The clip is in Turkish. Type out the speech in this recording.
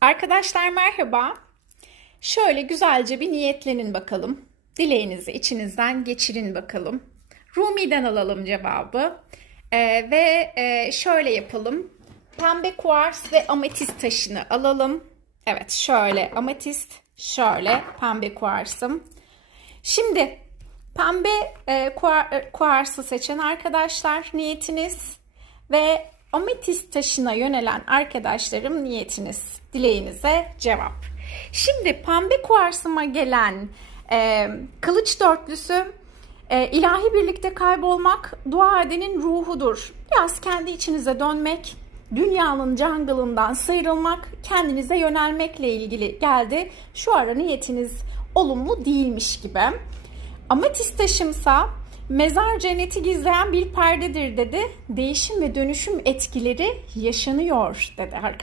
Arkadaşlar merhaba. Şöyle güzelce bir niyetlenin bakalım. Dileğinizi içinizden geçirin bakalım. Rumi'den alalım cevabı. Ee, ve e, şöyle yapalım. Pembe kuars ve ametist taşını alalım. Evet şöyle ametist, şöyle pembe kuarsım. Şimdi pembe e, kuar, e, kuarsı seçen arkadaşlar niyetiniz ve ametist taşına yönelen arkadaşlarım niyetiniz, dileğinize cevap. Şimdi pembe kuarsıma gelen e, kılıç dörtlüsü e, ilahi birlikte kaybolmak dua edenin ruhudur. Biraz kendi içinize dönmek, dünyanın jungle'ından sıyrılmak, kendinize yönelmekle ilgili geldi. Şu ara niyetiniz olumlu değilmiş gibi. Ametist taşımsa mezar cenneti gizleyen bir perdedir dedi. Değişim ve dönüşüm etkileri yaşanıyor dedi arkadaşlar.